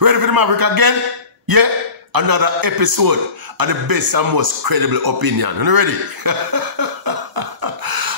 Ready for the Maverick again? Yeah? Another episode of the best and most credible opinion. You ready?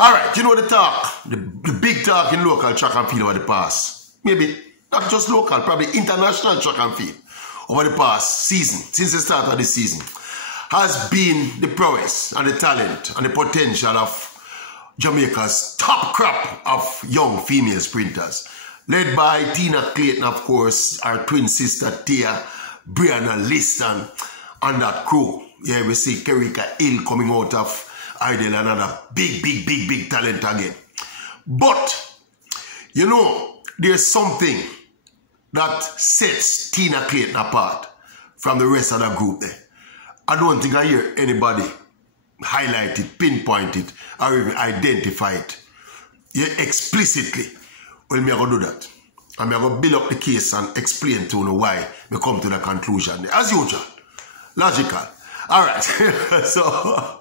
Alright, you know the talk. The big talk in local track and field over the past. Maybe not just local, probably international track and field over the past season, since the start of the season, has been the prowess and the talent and the potential of Jamaica's top crop of young female sprinters, led by Tina Clayton, of course, our twin sister Tia, Brianna Liston, and that crew. Yeah, we see CARIFTA Hill coming out of Idle, another big talent again. But, you know, there's something that sets Tina Clayton apart from the rest of the group there. I don't think I hear anybody highlight it, pinpoint it, or even identify it, yeah, explicitly. Well, me I go do that. And I go build up the case and explain to you why we come to the conclusion. As usual, logical. All right. So,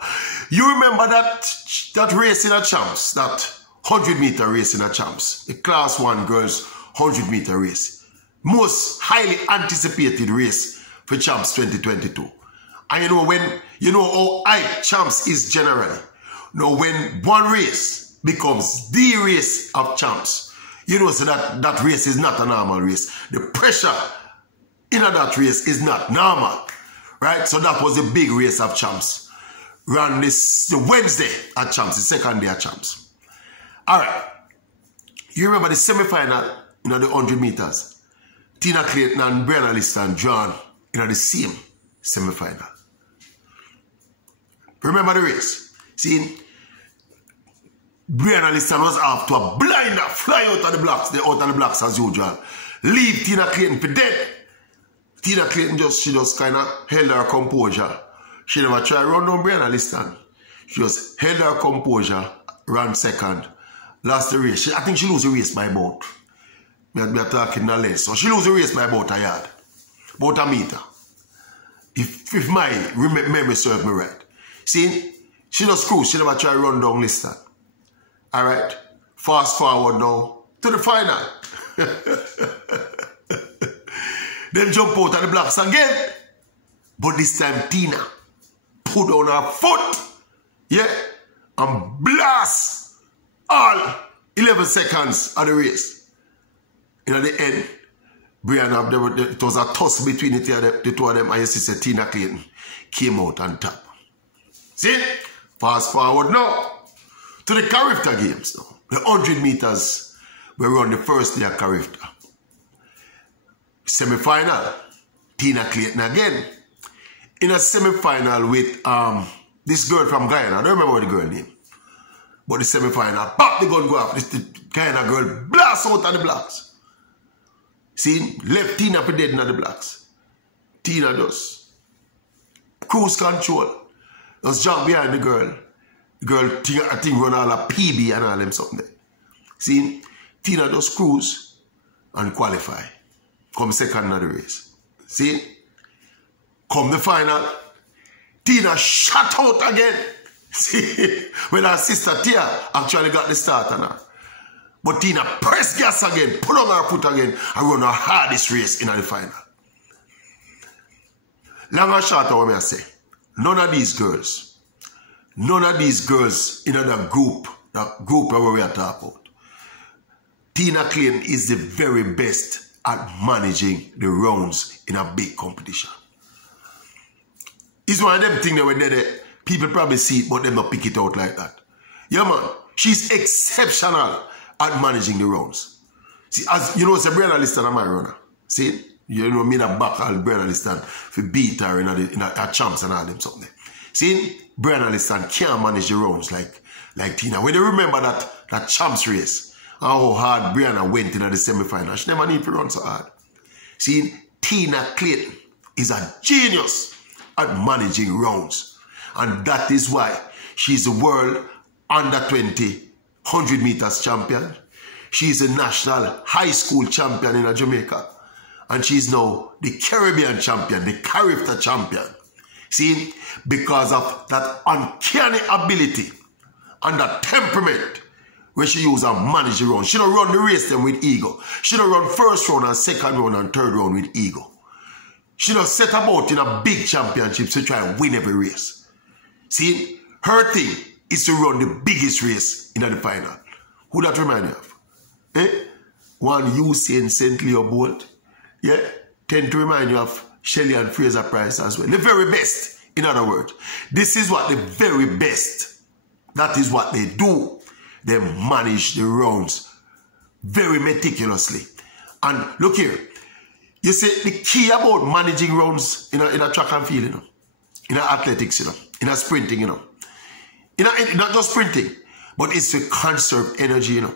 you remember that race in a champs, that 100-meter race in a champs, the Class 1 girls 100-meter race. Most highly anticipated race for champs 2022. And you know how high champs is generally. Now, when one race becomes the race of champs, you know, so that race is not a normal race. The pressure in that race is not normal, right? So that was the big race of champs. Ran the Wednesday at champs, the second day at champs. All right. You remember the semi-final, you know, the 100 meters. Tina Clayton and Brianna Liston drawn, you know, the same semi-final. Remember the race? See, Brianna Liston was off to a blinder, fly out of the blocks as usual. Leave Tina Clayton for dead. Tina Clayton she just kind of held her composure. She never tried to run down Brianna Liston. She just held her composure, ran second, lost the race. I think she lost the race by about, we are talking the less. So she lost the race by about a yard, about a meter. If my memory serves me right. See, she just cruised. She never tried to run down Liston. All right. Fast forward now to the final. Then jump out of the blocks again. But this time Tina put on her foot. Yeah. And blast all 11 seconds of the race. And at the end, Brianna, it was a toss between the two of them, and your sister Tina Clayton came out on top. See? Fast forward now to the CARIFTA games now. The 100 meters we run the first day of CARIFTA. Semi-final, Tina Clayton again. In a semi-final with this girl from Guyana. I don't remember what the girl name. But the semi-final, pop the gun go off. The Guyana girl blast out of the blocks. See, left Tina for dead in the blocks. Tina does cruise control. Just jump behind the girl. The girl, I think, run all a PB and all them something there. See, Tina does cruise and qualify. Come second in the race. See, come the final, Tina shot out again. See, when her sister Tia actually got the start on her. But Tina pressed gas again, pull on her foot again, and run her hardest race in the final. Long and short, what I say, none of these girls in the group where we are talking about, Tina Clayton is the very best at managing the rounds in a big competition. It's one of them things that when people probably see it, but they don't pick it out like that. Yeah, man, she's exceptional at managing the rounds. See, as you know, it's a Brianna Liston and my runner. See, you know, me that back all Brianna Liston for beat her in a champs and all them something. See, Brianna Liston can't manage the rounds like Tina. When you remember that champs race, how hard Brianna went in the semi-final, she never need to run so hard. See, Tina Clayton is a genius at managing rounds. And that is why she's the world under-20 100 meters champion. She's a national high school champion in Jamaica. And she's now the Caribbean champion, the CARIFTA champion. See, because of that uncanny ability and that temperament where she use and manage the round. She don't run the race them with ego. She don't run first round and second round and third round with ego. She don't set about in a big championship to try and win every race. See, her thing is to run the biggest race in the final. Who that remind you of? One Usain St. Leo Bolt. Yeah? Tend to remind you of Shelley and Fraser Price as well. The very best, in other words. This is what the very best, that is what they do. They manage the rounds very meticulously. And look here, you see the key about managing rounds in a track and field, you know, in athletics, you know, in a sprinting, you know. Not just sprinting, but it's to conserve energy, you know.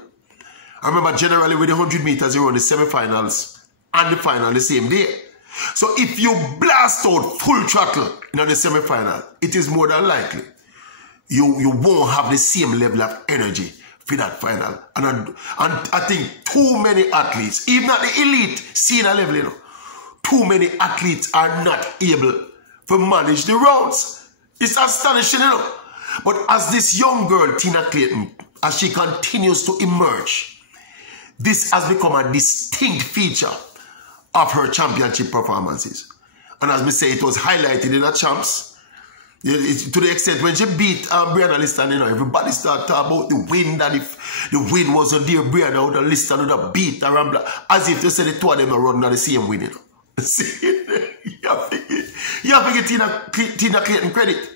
I remember generally with the 100 meters, you run the semi-finals and the final the same day. So if you blast out full throttle in the semi-final, it is more than likely you won't have the same level of energy for that final. And I think too many athletes, even at the elite senior level, you know, too many athletes are not able to manage the rounds. It's astonishing, you know. But as this young girl, Tina Clayton, as she continues to emerge, this has become a distinct feature of her championship performances. And as we say, it was highlighted in the champs. To the extent when she beat Brianna Liston, you know, everybody started talking about the wind, and if the wind wasn't there, Brianna would have Liston would have beat her, and as if they said the two of them are running on the same wind, you know. See, you have to give Tina Clayton credit.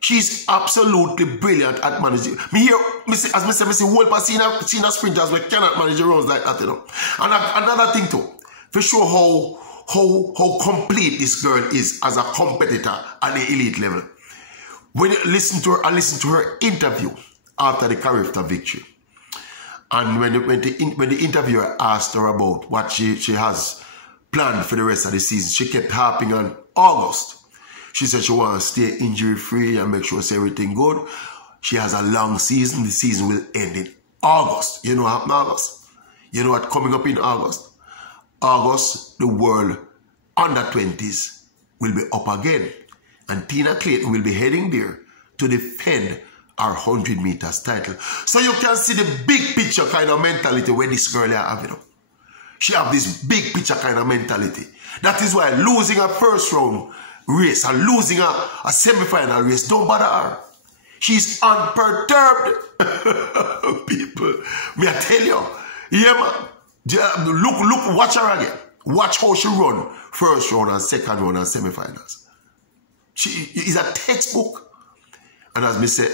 She's absolutely brilliant at managing. As I say, whole part senior sprinters we cannot manage the rounds like that, you know. And another thing too, for sure how complete this girl is as a competitor at the elite level. When you listen to her, I listened to her interview after the CARIFTA victory. And when the interviewer asked her about what she has planned for the rest of the season, she kept harping on August. She said she wants to stay injury-free and make sure it's everything good. She has a long season. The season will end in August. You know what happened in August? You know what coming up in August? August, the world under-20s will be up again. And Tina Clayton will be heading there to defend our 100 meters title. So you can see the big picture kind of mentality where this girl is having. She have this big picture kind of mentality. That is why losing a first round race and losing a semi-final race don't bother her. She's unperturbed. People, may I tell you, yeah, man. Look, watch her again. Watch how she run first round and second round and semi-finals. She is a textbook. And as me say,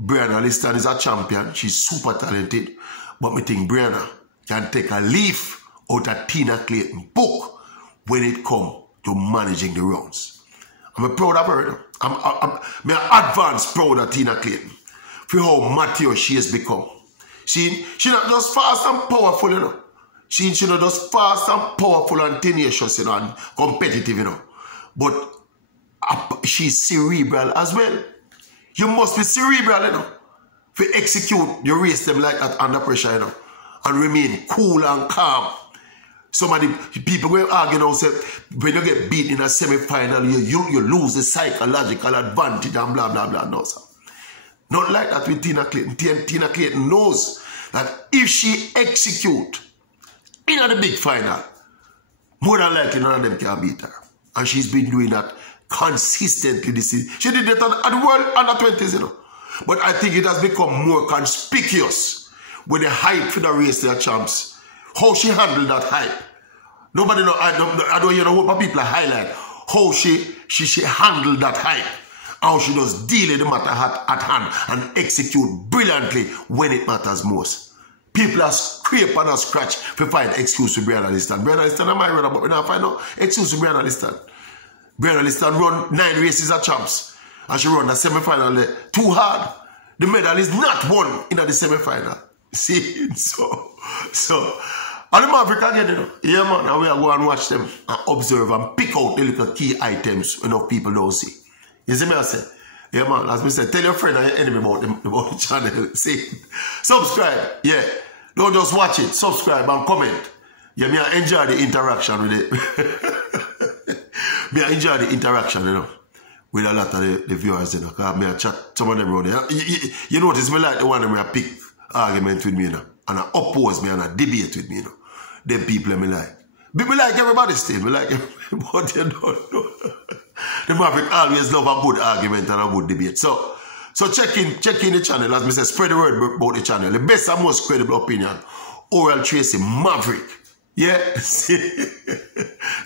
Brianna Liston is a champion. She's super talented. But me think Brianna can take a leaf out of Tina Clayton's book when it comes to managing the rounds. I'm proud of her. I'm advanced proud of Tina Clayton for how mature she has become. She not just fast and powerful, you know. She not just fast and powerful and tenacious, you know, and competitive, you know. But she's cerebral as well. You must be cerebral, you know, to execute your race them like that under pressure, you know, and remain cool and calm. Some of the people will argue now, say, when you get beat in a semi-final, you lose the psychological advantage and blah, blah, blah. No, sir. Not like that with Tina Clayton. Tina Clayton knows that if she execute in the big final, more than likely none of them can beat her. And she's been doing that consistently this season. She did that at the World Under-20s, you know. But I think it has become more conspicuous with the hype for the race to the champs. How she handled that hype. Nobody know, I don't know what people highlight. How she handled that hype. How she does deal with the matter at hand and execute brilliantly when it matters most. People are scrape and a scratch to find excuse for Brianna Liston. Brianna Liston, I'm my brother, but we don't find no excuse for Brianna Liston. Brianna Liston run 9 races at champs. And she run the semi-final too hard. The medal is not won in the semi-final. See? So and the Maverick again, you know. Yeah, man, and we are going to watch them and observe and pick out the little key items enough people don't see. You see me, I say? Yeah, man, as me say, tell your friend and your enemy about the channel. See? Subscribe, yeah. Don't just watch it. Subscribe and comment. Yeah, me I enjoy the interaction with it. Me I enjoy the interaction, you know, with a lot of the viewers, you know, because me I chat some of them around there. You notice me like the one that I pick argument with me, you know, and I oppose me and I debate with me, you know. Them people me like. But me like everybody still. Me like everybody, but you don't know. The Maverick always love a good argument and a good debate. So check in the channel. As me say, spread the word about the channel. The best and most credible opinion. Oral Tracy Maverick. Yeah?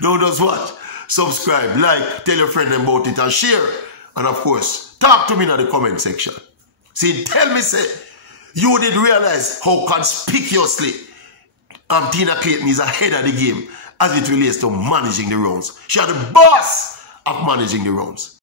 Don't just watch. Subscribe, like, tell your friend about it and share. And of course, talk to me in the comment section. See, tell me, say, you did realize how conspicuously Tina Clayton is ahead of the game as it relates to managing the rounds. She are the boss of managing the rounds.